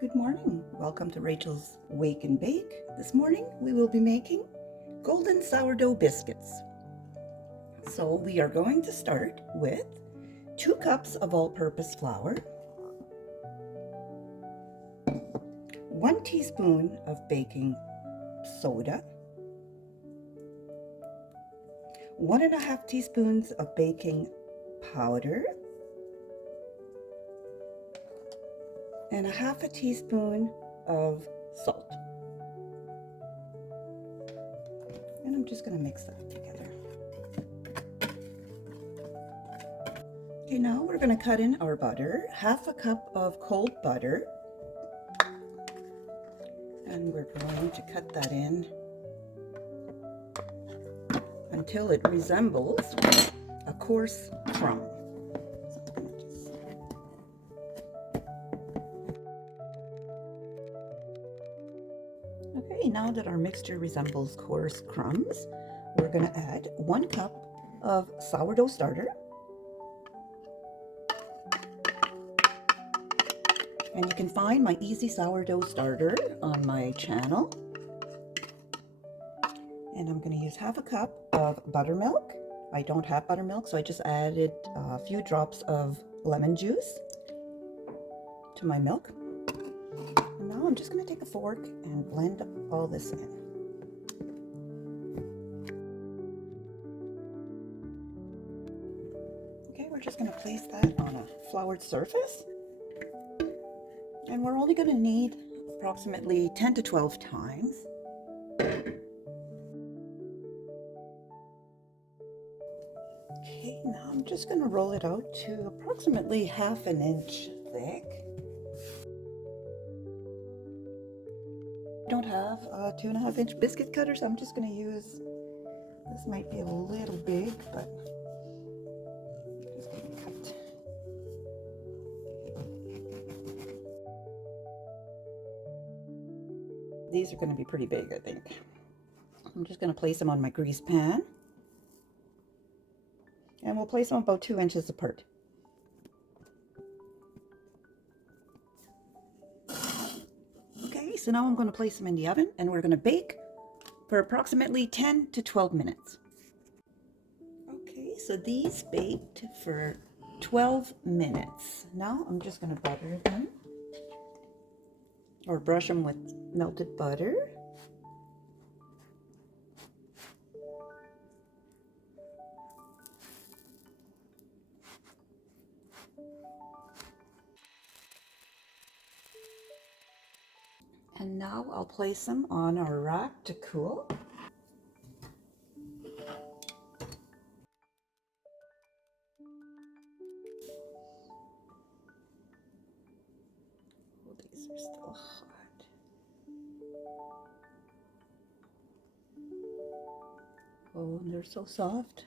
Good morning. Welcome to Rachel's Wake and Bake. This morning we will be making golden sourdough biscuits. So we are going to start with 2 cups of all-purpose flour, 1 teaspoon of baking soda, 1.5 teaspoons of baking powder, and 1/2 teaspoon of salt. And I'm just going to mix that together. Okay, now we're going to cut in our butter, 1/2 cup of cold butter. And we're going to cut that in until it resembles a coarse crumb. Okay, now that our mixture resembles coarse crumbs, we're going to add 1 cup of sourdough starter. And you can find my easy sourdough starter on my channel. And I'm going to use 1/2 cup of buttermilk. I don't have buttermilk, so I just added a few drops of lemon juice to my milk. And now I'm just going to take a fork and blend all this in. Okay, we're just going to place that on a floured surface. And we're only going to need approximately 10 to 12 times. Okay, now I'm just going to roll it out to approximately 1/2 inch thick. I don't have a 2.5 inch biscuit cutter, so I'm just going to use, this might be a little big, but I'm just going to cut. These are going to be pretty big, I think. I'm just going to place them on my grease pan. And we'll place them about 2 inches apart. Okay, so now I'm going to place them in the oven and we're going to bake for approximately 10 to 12 minutes. Okay, so these baked for 12 minutes. Now I'm just going to butter them, or brush them with melted butter. And now I'll place them on our rack to cool. Oh, these are still hot. Oh, and they're so soft.